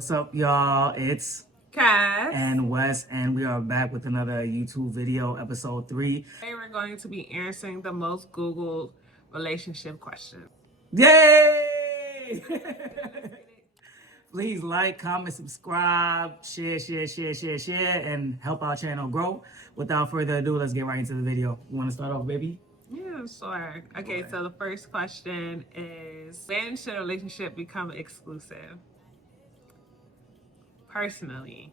What's up, y'all? It's Cass. and Wes, and we are back with another YouTube video, episode 3. Today we're going to be answering the most Googled relationship questions. Yay! Please like, comment, subscribe, share, and help our channel grow. Without further ado, let's get right into the video. You want to start off, baby? Yeah, sure. Okay, so the first question is, when should a relationship become exclusive? Personally,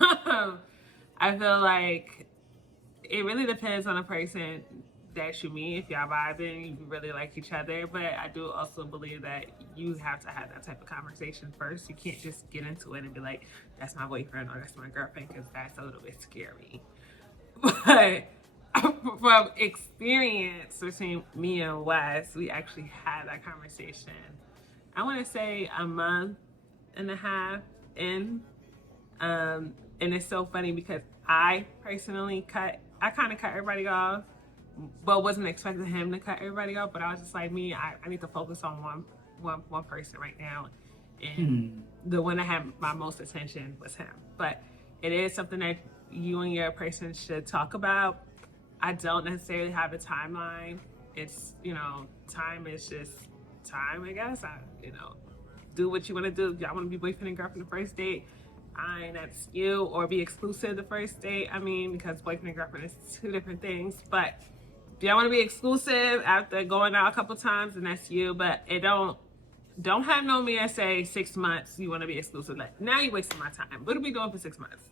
I feel like it really depends on the person that you meet. If y'all vibing, you really like each other. But I do also believe that you have to have that type of conversation first. You can't just get into it and be like, that's my boyfriend or that's my girlfriend, because that's a little bit scary. But from experience between me and Wes, we actually had that conversation. I want to say a month and a half in. And it's so funny because I personally kind of cut everybody off, but wasn't expecting him to cut everybody off. But I was just like, I need to focus on one person right now. And the one that had my most attention was him. But it is something that you and your person should talk about. I don't necessarily have a timeline. It's, time is just time, I guess. Do what you want to do. Y'all want to be boyfriend and girlfriend the first date, fine, that's you. Or be exclusive the first date. Because boyfriend and girlfriend is two different things. But if y'all want to be exclusive after going out a couple times, then that's you. But it don't have no man say 6 months you want to be exclusive. Like, now you're wasting my time. What are we doing for 6 months?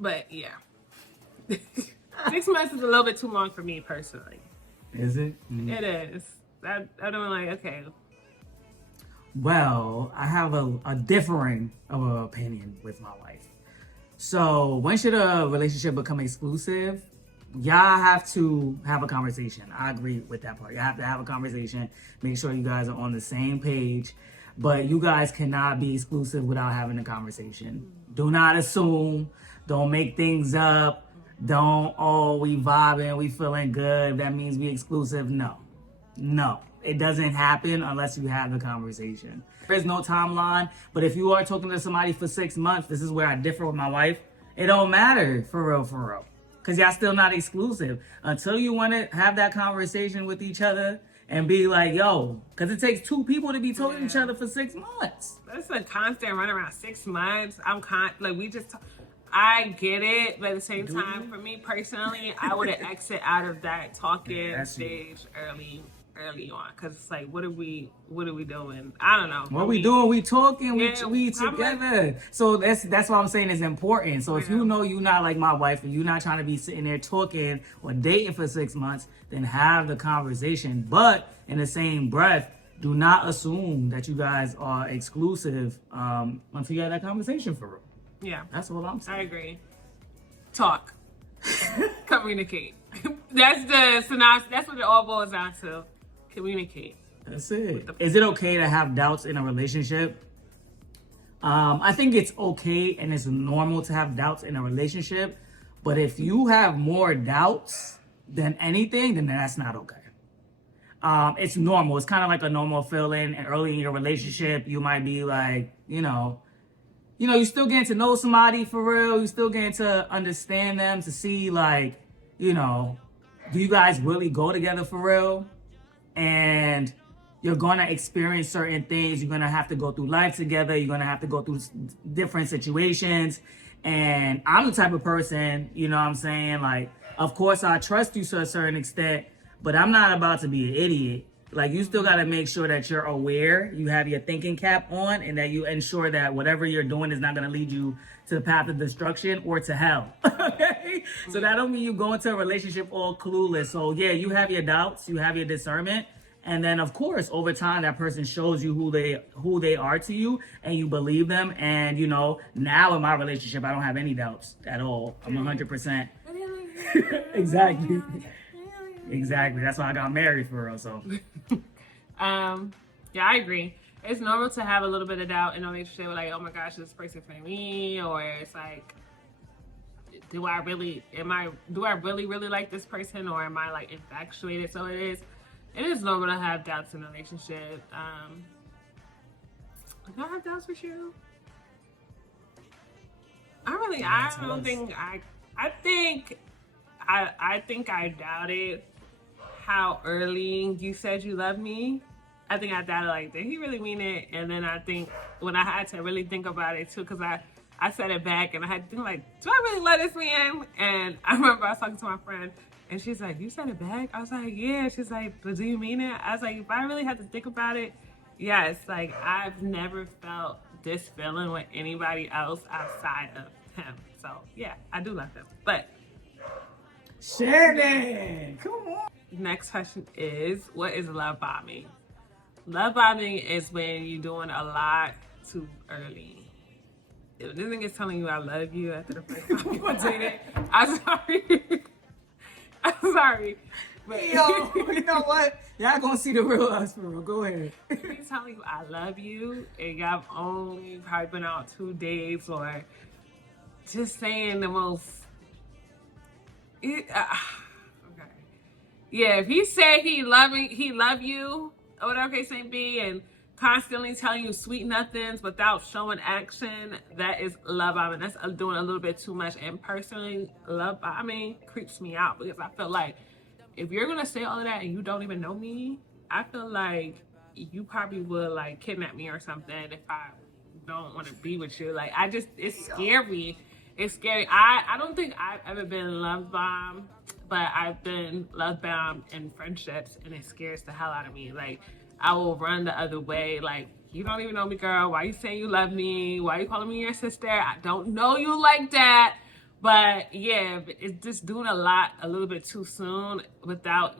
But yeah. 6 months is a little bit too long for me personally. Is it? It is. I don't like, okay. Well, I have a differing of an opinion with my wife. So when should a relationship become exclusive? Y'all have to have a conversation. I agree with that part. You have to have a conversation. Make sure you guys are on the same page. But you guys cannot be exclusive without having a conversation. Do not assume. Don't make things up. Don't, we vibing, we feeling good. That means we exclusive. No. It doesn't happen unless you have the conversation. There's no timeline, but if you are talking to somebody for 6 months, this is where I differ with my wife. It don't matter, for real. Because y'all still not exclusive. Until you want to have that conversation with each other and be like, yo, because it takes two people to be talking to each other for 6 months. That's a constant run around 6 months. I get it, but at the same time, for me personally, I would have exit out of that talking stage early on, because it's like, what are we doing? I don't know. What we doing? We talking. We together. So that's why I'm saying it's important. So if you know you're not like my wife and you're not trying to be sitting there talking or dating for 6 months, then have the conversation. But in the same breath, do not assume that you guys are exclusive until you have that conversation for real. Yeah, that's what I'm saying. I agree. Talk, communicate. That's the synopsis. That's what it all boils down to. Communicate. That's it. Is it okay to have doubts in a relationship? I think it's okay and it's normal to have doubts in a relationship. But if you have more doubts than anything, then that's not okay. It's normal. It's kind of like a normal feeling. And early in your relationship, you might be like, you still getting to know somebody for real. You still getting to understand them, to see like, do you guys really go together for real? And you're going to experience certain things. You're going to have to go through life together. You're going to have to go through different situations. And I'm the type of person, like, of course I trust you to a certain extent, but I'm not about to be an idiot. Like, you still got to make sure that you're aware, you have your thinking cap on, and that you ensure that whatever you're doing is not going to lead you to the path of destruction or to hell. Okay? So that don't mean you go into a relationship all clueless. So yeah, you have your doubts, you have your discernment. And then of course, over time, that person shows you who they are to you, and you believe them. And now in my relationship, I don't have any doubts at all. I'm 100%. Exactly. That's why I got married for real. So, yeah, I agree. It's normal to have a little bit of doubt in a relationship. Like, oh my gosh, is this person for me? Or it's like, do I really like this person, or am I like infatuated? So it is normal to have doubts in a relationship. Do I have doubts with you? Yeah, I tell don't us. think I think I doubted how early you said you loved me. I think I doubted, like, did he really mean it? And then I think when I had to really think about it too, because I said it back and I had to think, like, do I really love this man? And I remember I was talking to my friend and she's like, you said it back? I was like, yeah. She's like, but do you mean it? I was like, if I really had to think about it, yes. Like, I've never felt this feeling with anybody else outside of him. So yeah, I do love him. But Shannon, come on. next question is, what is love bombing? Love bombing is when you're doing a lot too early. If this nigga's telling you I love you after the first time you dated, I'm sorry. I'm sorry. But Yo, you know what? Y'all gonna see the real us for real. Go ahead. he's telling you I love you and y'all only probably been out 2 days or just saying the most. Okay. Yeah, if he said he love you, or whatever case may be, and constantly telling you sweet nothings without showing action, that is love bombing. That's doing a little bit too much. And personally, love bombing creeps me out because I feel like if you're gonna say all of that and you don't even know me, I feel like you probably would like kidnap me or something if I don't want to be with you. Like, it's scary. It's scary. I don't think I've ever been love bombed, but I've been love bombed in friendships, and it scares the hell out of me. Like, I will run the other way. Like, you don't even know me, girl. Why you saying you love me? Why you calling me your sister? I don't know you like that. But yeah, it's just doing a little bit too soon without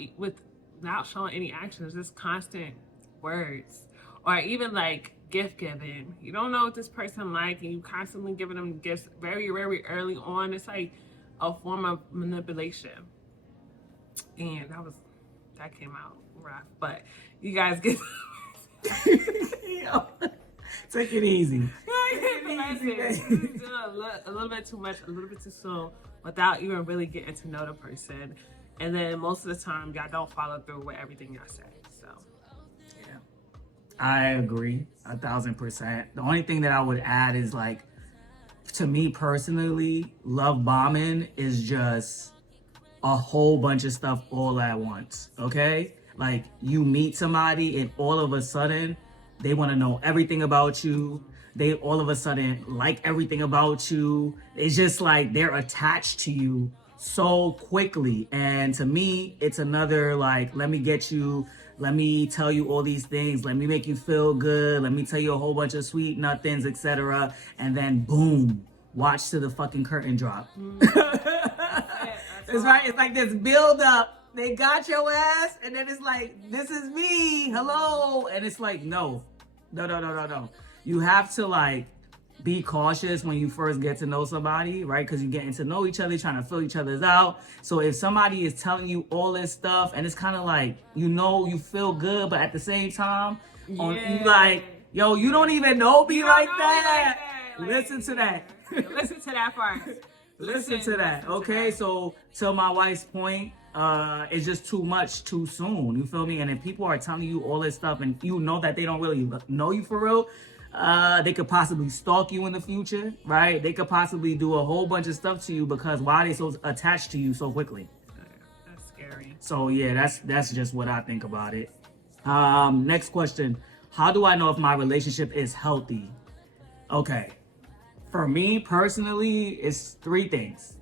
showing any actions. Just constant words, or even like gift giving. You don't know what this person like, and you constantly giving them gifts very, very early on. It's like a form of manipulation, and that came out rough. But you guys get. Yo, take it easy. A little bit too much, a little bit too soon, without even really getting to know the person. And then most of the time, y'all don't follow through with everything y'all say. So, Yeah, I agree 1,000%. The only thing that I would add is like, to me personally, love bombing is just a whole bunch of stuff all at once. Okay, like you meet somebody and all of a sudden they want to know everything about you. They all of a sudden like everything about you. It's just like they're attached to you so quickly. And to me, it's another like, let me get you, let me tell you all these things, let me make you feel good, let me tell you a whole bunch of sweet nothings, etc. And then boom, watch till the fucking curtain drop. It's right. It's like this build up. They got your ass, and then it's like, this is me. Hello. And it's like, no. No. You have to like be cautious when you first get to know somebody, right? Because you're getting to know each other, trying to fill each other's out. So if somebody is telling you all this stuff, and it's kind of like, you feel good, but at the same time, you like, yo, you don't even know me like that. Listen to that. Listen to that part. Listen to that. Okay, so to my wife's point, it's just too much too soon. You feel me? And if people are telling you all this stuff and you know that they don't really know you for real, they could possibly stalk you in the future, right? They could possibly do a whole bunch of stuff to you because why are they so attached to you so quickly? That's scary. So yeah, that's just what I think about it. Next question. How do I know if my relationship is healthy? Okay. For me personally, it's three things.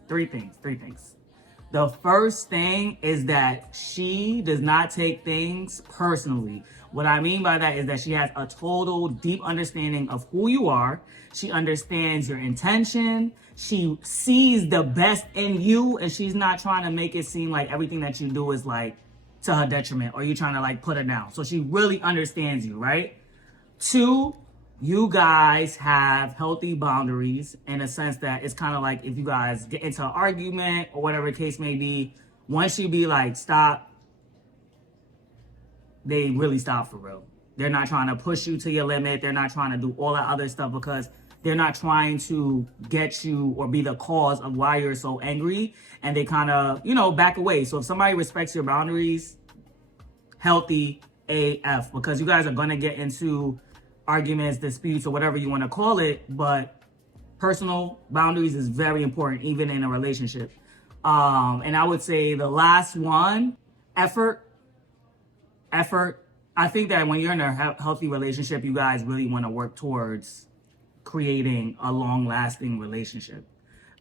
The first thing is that she does not take things personally. What I mean by that is that she has a total deep understanding of who you are. She understands your intention. She sees the best in you, and she's not trying to make it seem like everything that you do is like to her detriment or you're trying to like put her down. So she really understands you, right? 2, you guys have healthy boundaries in a sense that it's kind of like if you guys get into an argument or whatever the case may be, once you be like, stop, they really stop for real. They're not trying to push you to your limit. They're not trying to do all that other stuff because they're not trying to get you or be the cause of why you're so angry. And they kind of, back away. So if somebody respects your boundaries, healthy AF, because you guys are going to get into arguments, disputes, or whatever you want to call it, but personal boundaries is very important, even in a relationship. And I would say the last one, effort. I think that when you're in a healthy relationship, you guys really want to work towards creating a long-lasting relationship.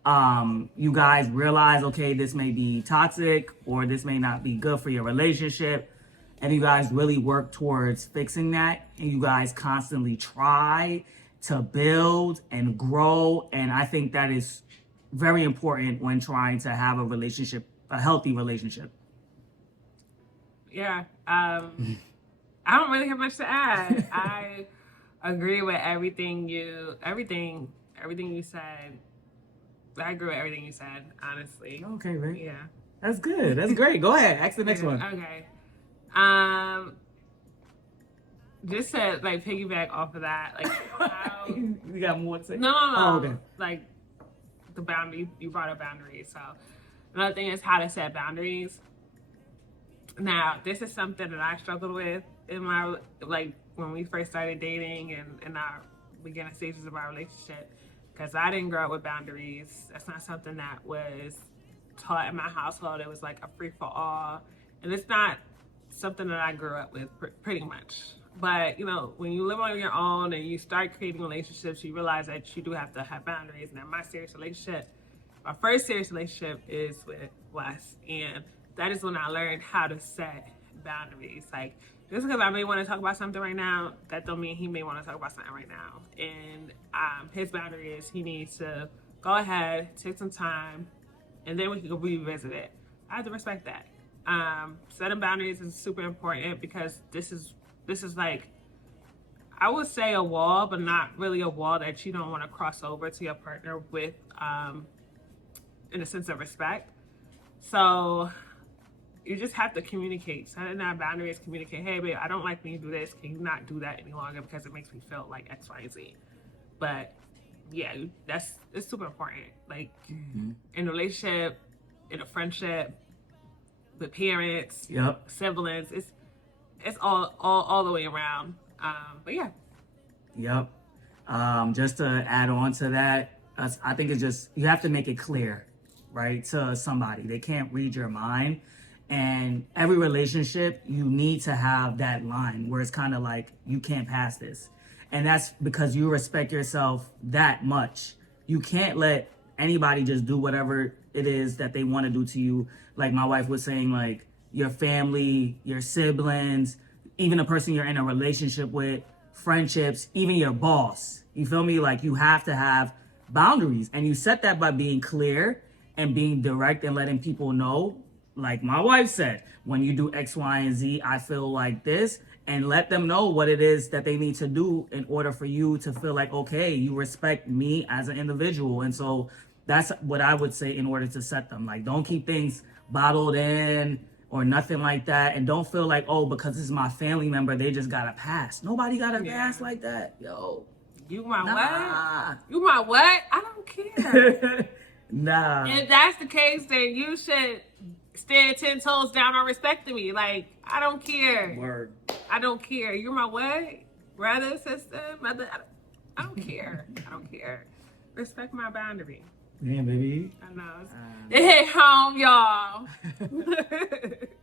You guys realize, okay, this may be toxic or this may not be good for your relationship, and you guys really work towards fixing that, and you guys constantly try to build and grow. And I think that is very important when trying to have a relationship, a healthy relationship. Yeah. I don't really have much to add. I agree with everything you said. I agree with everything you said, honestly. Okay, right? Yeah. That's good. That's great. Go ahead. Ask the next one. Okay. Just to like piggyback off of that, like how You got more to say? no. Oh, okay. Like the boundary, you brought up boundaries. So another thing is how to set boundaries. Now, this is something that I struggled with in my, like, when we first started dating and in our beginning stages of our relationship, because I didn't grow up with boundaries. That's not something that was taught in my household. It was like a free for all, and it's not something that I grew up with pretty much. But you know, when you live on your own and you start creating relationships, you realize that you do have to have boundaries. Now, my first serious relationship is with Wes, and that is when I learned how to set boundaries. Like, just because I may want to talk about something right now, that don't mean he may want to talk about something right now. And his boundary is he needs to go ahead, take some time, and then we can revisit it. I have to respect that. Setting boundaries is super important because this is like, I would say a wall, but not really a wall that you don't want to cross over to your partner with, in a sense of respect. So you just have to communicate. Setting that boundary is communicate. Hey, babe, I don't like when you do this. Can you not do that any longer because it makes me feel like X, Y, and Z. But yeah, it's super important. Like in a relationship, in a friendship, with parents, siblings, it's all the way around. But yeah. Yep. Just to add on to that, I think it's just, you have to make it clear, right, to somebody. They can't read your mind. And every relationship, you need to have that line where it's kind of like, you can't pass this. And that's because you respect yourself that much. You can't let anybody just do whatever it is that they want to do to you. Like my wife was saying, like your family, your siblings, even a person you're in a relationship with, friendships, even your boss. You feel me? Like you have to have boundaries, and you set that by being clear and being direct and letting people know. Like my wife said, when you do X, Y, and Z, I feel like this, and let them know what it is that they need to do in order for you to feel like, okay, you respect me as an individual. And so that's what I would say in order to set them. Like, don't keep things bottled in or nothing like that. And don't feel like, oh, because this is my family member, they just got to pass. Nobody got to pass like that. Yo. You my what? You my what? I don't care. Nah. If that's the case, then you should stand 10 toes down on respecting me. Like, I don't care. Word. I don't care. You're my what? Brother, sister, mother. I don't care. I don't care. Respect my boundary. Yeah, baby. I know. It hit home, y'all.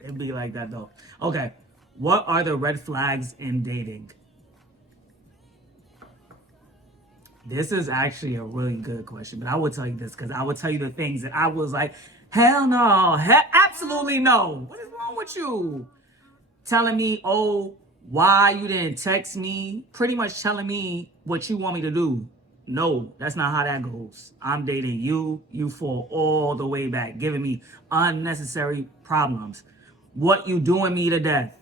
It'd be like that, though. Okay. What are the red flags in dating? This is actually a really good question, but I will tell you this because I will tell you the things that I was like, hell no, absolutely no. What is wrong with you? Telling me, oh, why you didn't text me? Pretty much telling me what you want me to do. No, that's not how that goes. I'm dating you. You fall all the way back, giving me unnecessary problems. What you doing me to death?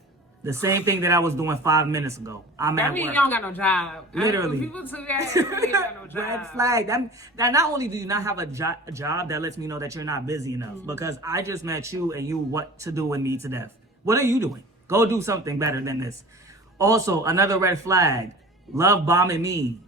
The same thing that I was doing 5 minutes ago. I'm that at means work. you don't got no job. Literally. People do that, you ain't got no job. Red flag. That not only do you not have a job that lets me know that you're not busy enough, because I just met you and you what to do with me to death. What are you doing? Go do something better than this. Also, another red flag. Love bombing me.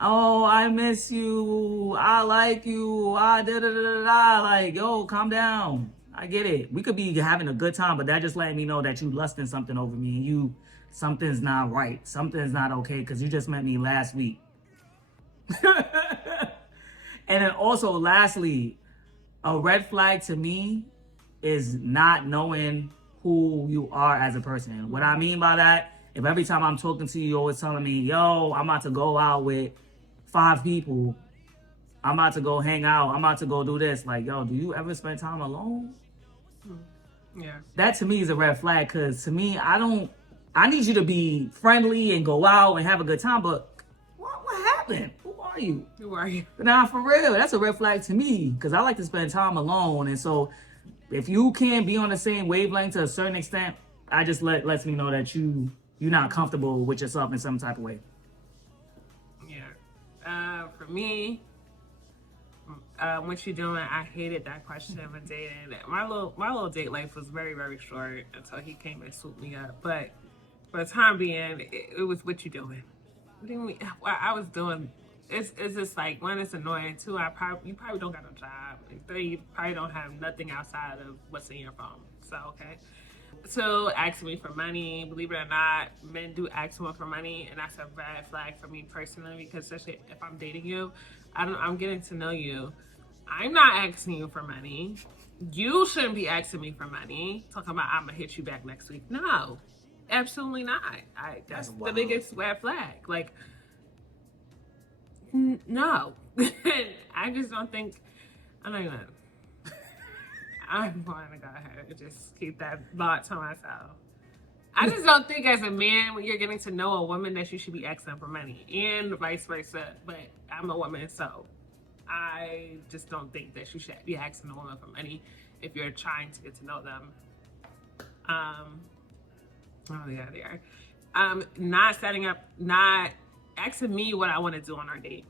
Oh, I miss you. I like you. Like, yo, calm down. I get it. We could be having a good time, but that just letting me know that you lusting something over me and you something's not right. Something's not okay because you just met me last week. And then also, lastly, a red flag to me is not knowing who you are as a person. What I mean by that, if every time I'm talking to you, you're always telling me, yo, I'm about to go out with 5 people. I'm about to go hang out. I'm about to go do this. Like, yo, do you ever spend time alone? Yeah. That to me is a red flag because to me, I need you to be friendly and go out and have a good time, but what happened? Who are you? Who are you? Nah, for real, that's a red flag to me because I like to spend time alone. And so if you can't be on the same wavelength to a certain extent, I just lets me know that you're not comfortable with yourself in some type of way. Yeah. For me, what you doing? I hated that question when dating. My little date life was very, very short until he came and swooped me up. But for the time being, it was what you doing. What do you mean? What I was doing. It's just like, one, it's annoying. Two, you probably don't got a job. And 3, you probably don't have nothing outside of what's in your phone. So okay. So asking me for money, believe it or not, men do ask women for money, and that's a red flag for me personally, because especially if I'm dating you, I'm getting to know you. I'm not asking you for money. You shouldn't be asking me for money. Talking about I'm gonna hit you back next week. No, absolutely not. That's the biggest red flag. Like, no. I just don't think. I don't even. I'm going to go ahead and just keep that thought to myself. I just don't think as a man, when you're getting to know a woman, that you should be asking for money, and vice versa. But I'm a woman, so I just don't think that you should be asking a woman for money if you're trying to get to know them. Oh yeah, they are. Not asking me what I want to do on our date.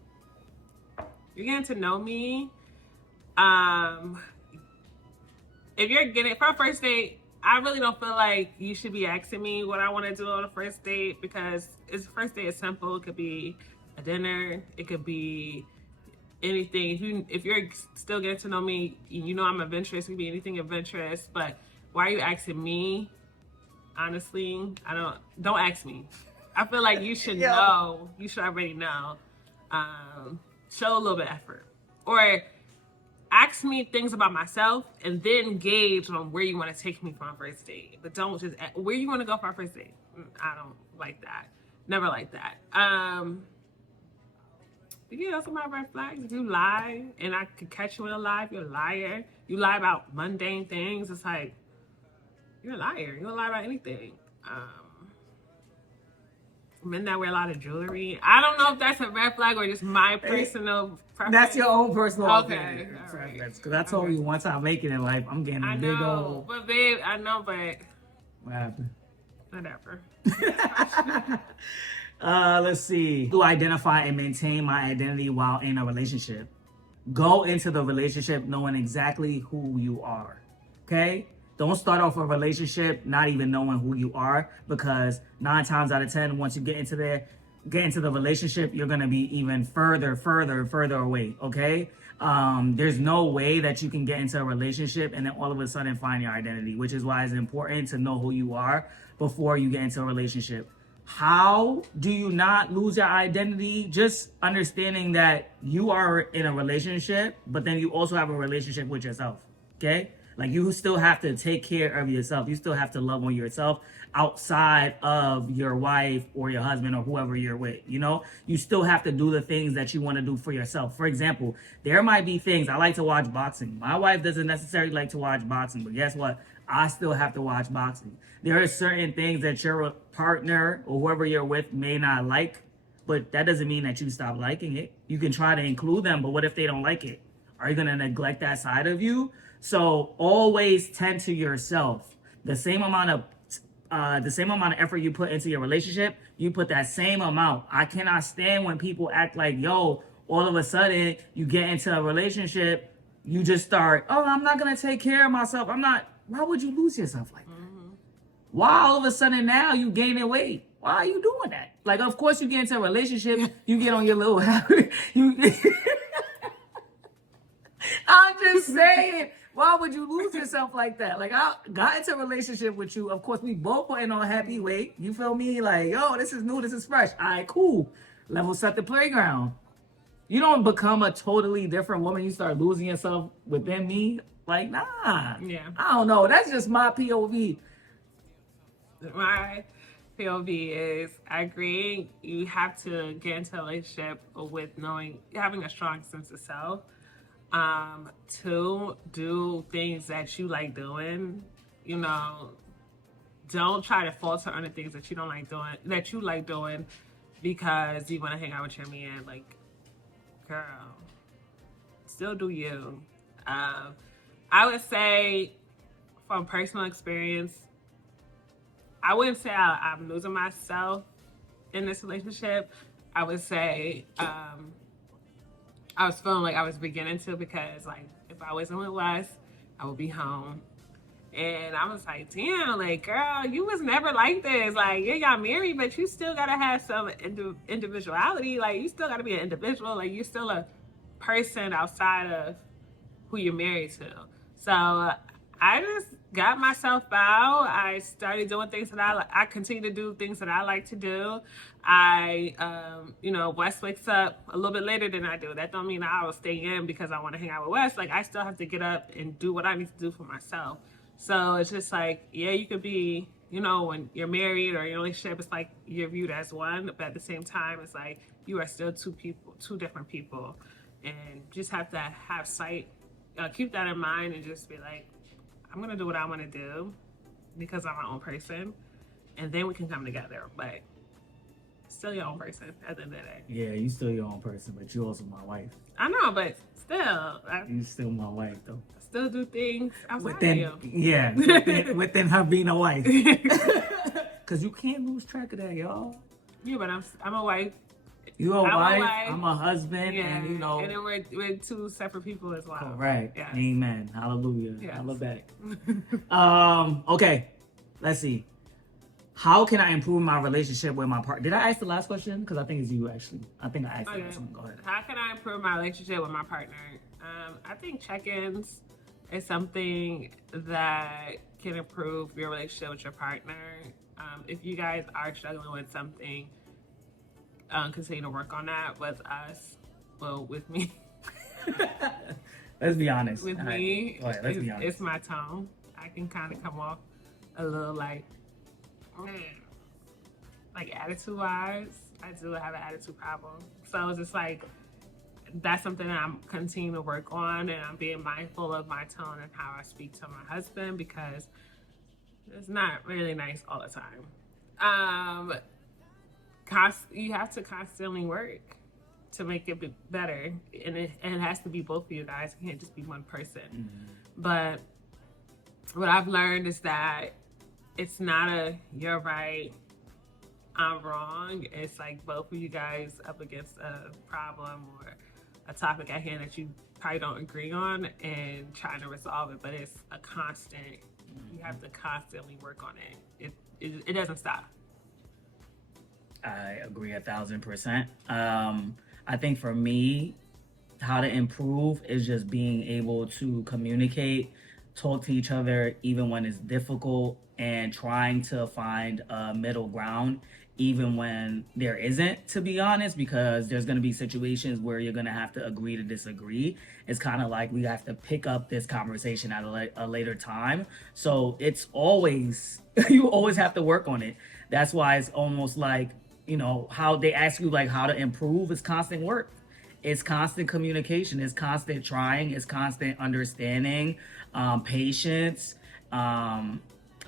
You're getting to know me. If you're getting for a first date, I really don't feel like you should be asking me what I want to do on a first date, because first date is simple. It could be a dinner. It could be anything. If you're still getting to know me, you know I'm adventurous. It could be anything adventurous. But why are you asking me? Honestly, don't ask me. I feel like you should know. You should already know. Show a little bit of effort, or ask me things about myself, and then gauge on where you want to take me for a first date. But don't just where you want to go for a first date. I don't like that. Never like that. You know, some of my red flags. If you lie and I could catch you in a lie, you're a liar. You lie about mundane things. It's like, you're a liar. You don't lie about anything. Men that wear a lot of jewelry. I don't know if that's a red flag or just my personal preference. That's your own personal opinion. Okay, all right. Because I told you once I make it in life, I'm getting a big old. But babe, I know, but what happened? Whatever. Let's see. To identify and maintain my identity while in a relationship. Go into the relationship knowing exactly who you are. Okay? Don't start off a relationship not even knowing who you are, because 9 times out of 10, once you get into the relationship, you're gonna be even further away. Okay? There's no way that you can get into a relationship and then all of a sudden find your identity, which is why it's important to know who you are before you get into a relationship. How do you not lose your identity? Just understanding that you are in a relationship, but then you also have a relationship with yourself. Okay? Like, you still have to take care of yourself. You still have to love on yourself outside of your wife or your husband or whoever you're with. You know, you still have to do the things that you want to do for yourself. For example, there might be things. I like to watch boxing. My wife doesn't necessarily like to watch boxing, but guess what? I still have to watch boxing. There are certain things that your partner or whoever you're with may not like, but that doesn't mean that you stop liking it. You can try to include them, but what if they don't like it? Are you going to neglect that side of you? So always tend to yourself. The same amount of effort you put into your relationship, you put that same amount. I cannot stand when people act like, yo, all of a sudden you get into a relationship, you just start, oh, I'm not going to take care of myself. Why would you lose yourself like that? Mm-hmm. Why all of a sudden now you gaining weight? Why are you doing that? Like, of course you get into a relationship, you get on your little habit. I'm just saying. Why would you lose yourself like that? Like, I got into a relationship with you. Of course, we both putting on happy weight. You feel me? Like, yo, this is new. This is fresh. All right, cool. Level set the playground. You don't become a totally different woman. You start losing yourself within me. Like, nah. Yeah. I don't know. That's just my POV. My POV is, I agree, you have to get into a relationship with having a strong sense of self. To do things that you like doing, you know, don't try to falter on the things that you don't like doing, that you like doing because you want to hang out with your man. Like, girl, still do you. I would say from personal experience, I wouldn't say I'm losing myself in this relationship. I would say I was feeling like I was beginning to, because like if I wasn't with Wes, I would be home. And I was like, damn, like, girl, you was never like this. Like, you got married, but you still gotta have some individuality. Like, you still gotta be an individual. Like, you're still a person outside of who you're married to. So I just got myself out. I started doing things that I continue to do things that I like to do. Wes wakes up a little bit later than I do. That don't mean I will stay in because I want to hang out with Wes. Like, I still have to get up and do what I need to do for myself. So it's just like, yeah, you could be, when you're married or in a relationship, it's like you're viewed as one, but at the same time, it's like you are still two different people, and just have to have keep that in mind, and just be like, I'm gonna do what I want to do because I'm my own person, and then we can come together. But still your own person at the end of the day. Yeah, you still your own person, but you also my wife. I know, but still, You still my wife though. Still do things outside within, of you. Yeah, within her being a wife. Cause you can't lose track of that, y'all. Yeah, but I'm a wife. You're a wife. I'm a husband, yeah. and And then we're two separate people as well. Correct. Yes. Amen. Hallelujah. Yes. Hallelujah. Okay. Let's see. How can I improve my relationship with my partner? Did I ask the last question? Because I think it's you, actually. I think I asked the last one. Go ahead. How can I improve my relationship with my partner? I think check-ins is something that can improve your relationship with your partner. If you guys are struggling with something, continue to work on that with us. Well, with me. Let's be honest. With me, right. Let's be honest. It's my tone. I can kind of come off a little like attitude-wise. I do have an attitude problem. So it's just like, that's something that I'm continuing to work on, and I'm being mindful of my tone and how I speak to my husband, because it's not really nice all the time. You have to constantly work to make it better, and it has to be both of you guys. It can't just be one person. Mm-hmm. But what I've learned is that it's not a you're right, I'm wrong. It's like both of you guys up against a problem or a topic at hand that you probably don't agree on, and trying to resolve it. But it's a constant. You have to constantly work on it. It doesn't stop. I agree 1,000%. I think for me, how to improve is just being able to communicate, talk to each other even when it's difficult, and trying to find a middle ground even when there isn't, to be honest, because there's going to be situations where you're going to have to agree to disagree. It's kind of like we have to pick up this conversation at a later time. So it's always, you always have to work on it. That's why it's almost like, how they ask you like how to improve is constant work. It's constant communication. It's constant trying. It's constant understanding, patience,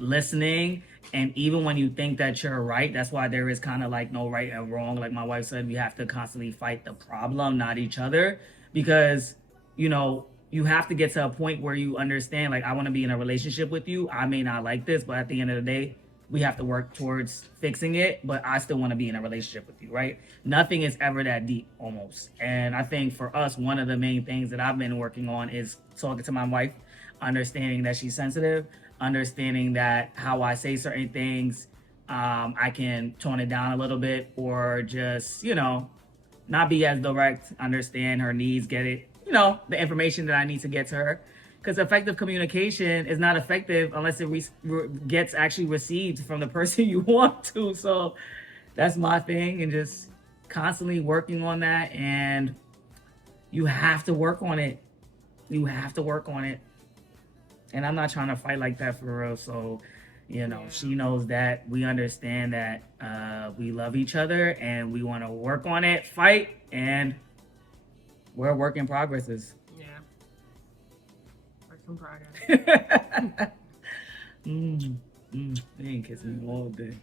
listening. And even when you think that you're right, that's why there is kind of like no right and wrong. Like my wife said, we have to constantly fight the problem, not each other, because, you have to get to a point where you understand, like, I want to be in a relationship with you. I may not like this, but at the end of the day, we have to work towards fixing it, but I still want to be in a relationship with you, right? Nothing is ever that deep, almost. And I think for us, one of the main things that I've been working on is talking to my wife, understanding that she's sensitive, understanding that how I say certain things, I can tone it down a little bit, or just, not be as direct, understand her needs, get it, the information that I need to get to her. Because effective communication is not effective unless it gets actually received from the person you want to. So that's my thing, and just constantly working on that. And you have to work on it. You have to work on it. And I'm not trying to fight like that for real. So, you know, she knows that we understand that we love each other and we want to work on it, fight, and we're work in progresses. Yeah. Work in progress. You ain't kissing me all day.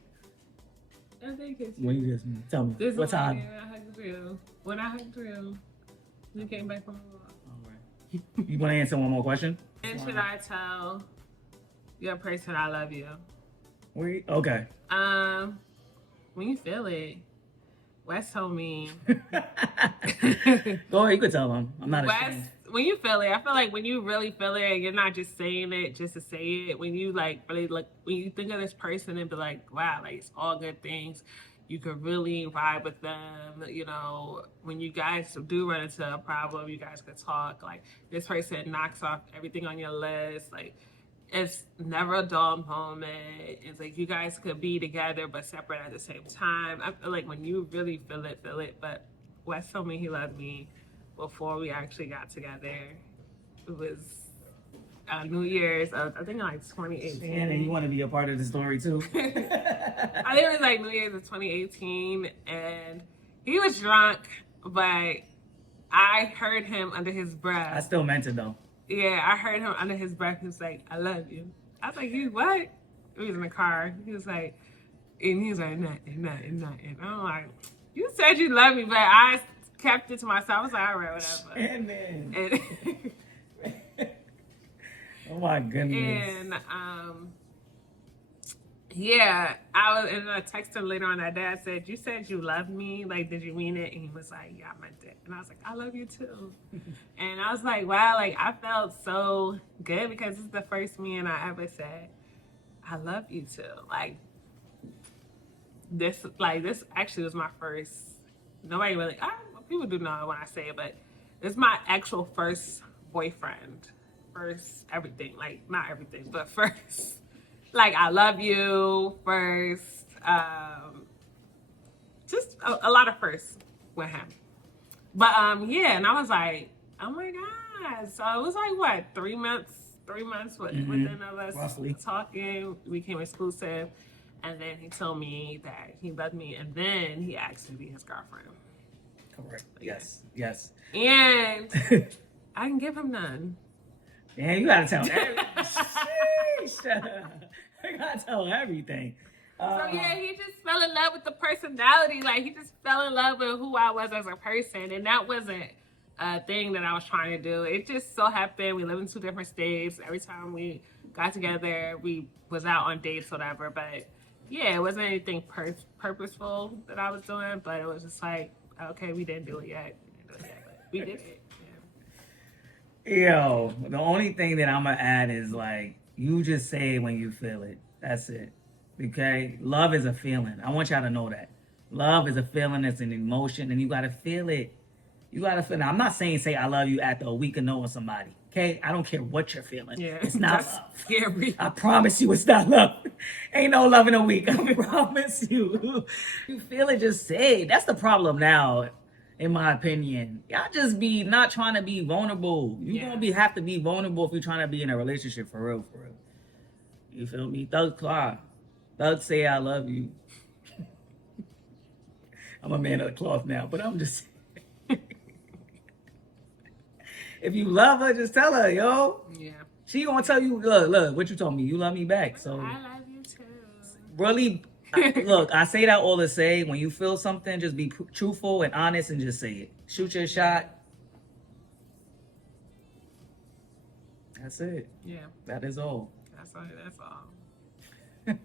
I did kiss you. When you kiss me, tell me. This What time? I hugged you. When I hugged you, you came back from a walk. All right. You want to answer one more question? And should I tell your person I love you? Okay. When you feel it, Wes told me. Go ahead, you could tell them. I'm not Wes, ashamed. when you feel it, I feel like when you really feel it, and you're not just saying it just to say it. When you like really look, when you think of this person and be like, wow, like it's all good things. You could really ride with them. You know, when you guys do run into a problem, you guys could talk. Like this person knocks off everything on your list. Like it's never a dull moment. It's like you guys could be together but separate at the same time. I feel like when you really feel it, feel it. But Wes told me he loved me before we actually got together. It was New Year's, I think like 2018. And you want to be a part of the story too. I think it was like New Year's of 2018, and he was drunk, but I heard him under his breath. I still meant it though. Yeah, I heard him under his breath. He was like, I love you. I was like, you what? We was in the car. He was like, not. And I'm like, you said you love me, but I kept it to myself. I was like, all right, whatever. And then. Oh my goodness. And yeah, I was in a text him later on. That dad said, "You said you loved me. Like, did you mean it?" And he was like, "Yeah, I meant it." And I was like, "I love you too." And I was like, "Wow!" Like I felt so good because this is the first man I ever said, "I love you too." Like this actually was my first. Nobody really. People do know when I say it, but this is my actual first boyfriend. First everything, like not everything, but first, like I love you first, just a lot of firsts with him. But yeah, and I was like, oh my god! So it was like what 3 months within of us roughly talking. We became exclusive, and then he told me that he loved me, and then he asked me to be his girlfriend. Correct. Yes. Yes. And I didn't give him none. Man, you gotta tell everything. I gotta tell everything. So yeah, he just fell in love with the personality. Like he just fell in love with who I was as a person, and that wasn't a thing that I was trying to do. It just so happened we live in 2 different states. Every time we got together, we was out on dates, or whatever. But yeah, it wasn't anything purposeful that I was doing. But it was just like, okay, we didn't do it yet. But we did it. Yo, the only thing that I'm gonna add is like, you just say it when you feel it. That's it. Okay? Love is a feeling. I want y'all to know that. Love is a feeling, it's an emotion, and you gotta feel it. You gotta feel it. I'm not saying say I love you after a week of knowing somebody. Okay? I don't care what you're feeling. Yeah. It's not That's love. scary. I promise you it's not love. Ain't no love in a week. I promise you. You feel it, just say it. That's the problem now. In my opinion, y'all just be not trying to be vulnerable. You gonna have to be vulnerable if you're trying to be in a relationship for real, for real. You feel me? Thug cloth. Thug say I love you. I'm a man of the cloth now, but I'm just if you love her, just tell her, yo. Yeah. She gonna tell you, look, what you told me. You love me back. So I love you too. Really, look, I say that all to say, when you feel something, just be truthful and honest and just say it. Shoot your shot. That's it. Yeah. That is all. That's all.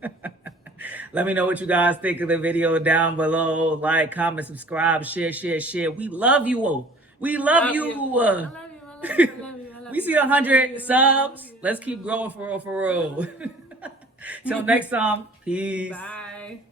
Let me know what you guys think of the video down below. Like, comment, subscribe, share. We love you all. We love you. I love you. We see 100 subs. Let's keep growing for real. Till next time. Peace. Bye.